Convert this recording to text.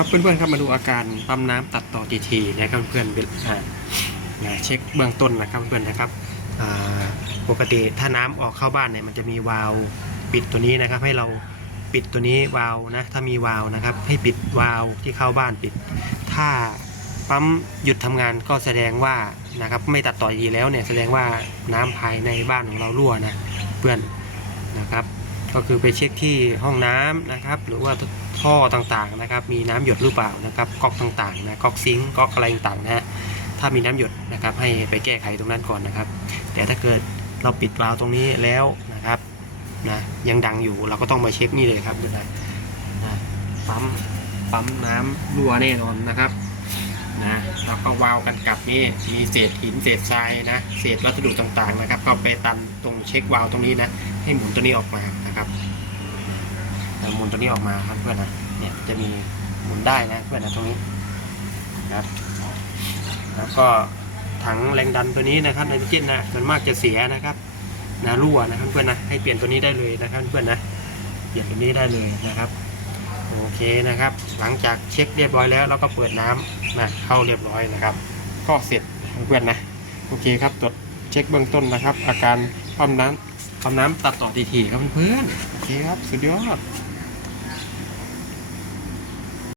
ครับเพื่อนๆครับมาดูอาการปั๊มน้ำตัดต่อทีทีนะครับเพื่อนๆเป็นอ่านะเช็คเบื้องต้นนะครับเพื่อนๆนะครับอ่าปกติถ้าน้ำออกเข้าบ้านเนี่ยมันจะมีวาล์วปิดตัวนี้นะครับ ให้เราปิดตัวนี้วาล์วนะถ้ามีวาล์วนะครับ ให้ปิดวาล์วที่เข้าบ้านปิด ถ้าปั๊มหยุดทำงานก็แสดงว่านะครับไม่ตัดต่อทีแล้วเนี่ยแสดงว่าน้ำภายในบ้านของเรารั่วนะเพื่อนนะครับ ก็คือไปเช็คที่ห้องน้ำนะครับ หรือว่า ท่อต่างๆนะครับ มีน้ำหยดหรือเปล่านะครับก๊อกต่างๆนะก๊อกซิงค์ก๊อกอะไรต่างๆนะฮะถ้ามีน้ำหยดนะครับ ให้ไปแก้ไขตรงนั้นก่อนนะครับ แต่ถ้าเกิดเราปิดวาล์วตรงนี้แล้วนะครับนะยังดังอยู่เราก็ต้องมาเช็คนี่เลยครับนะนะปั๊มปั๊มน้ำรั่วแน่นอนนะครับนะแล้วก็วาล์วกันกลับนี่มีเศษหินเศษทรายนะเศษวัสดุต่างๆนะครับ ก็ไปตันตรงเช็ควาล์วตรงนี้นะให้หมุนตัวนี้ออกมานะครับ หมุนตัวนี้ออกมาครับเพื่อนนะเนี่ยจะมีหมุนได้นะเพื่อนนะตรงนี้นะครับแล้วก็ถังแรงดันตัวนี้นะครับไนโตรเจนนะมันมากจะเสียนะครับนะรั่วนะครับเพื่อนนะให้เปลี่ยนตัวนี้ได้เลยนะครับเพื่อนนะเปลี่ยนตัวนี้ได้เลยนะครับโอเคนะครับ หลังจากเช็คเรียบร้อยแล้วเราก็เปิดน้ำนะเข้าเรียบร้อยนะครับ ก็เสร็จเพื่อนนะโอเคครับตรวจเช็คเบื้องต้นนะครับ อาการปั๊มน้ำปั๊มน้ำตัดต่อทีๆครับเพื่อนโอเคครับสุดยอด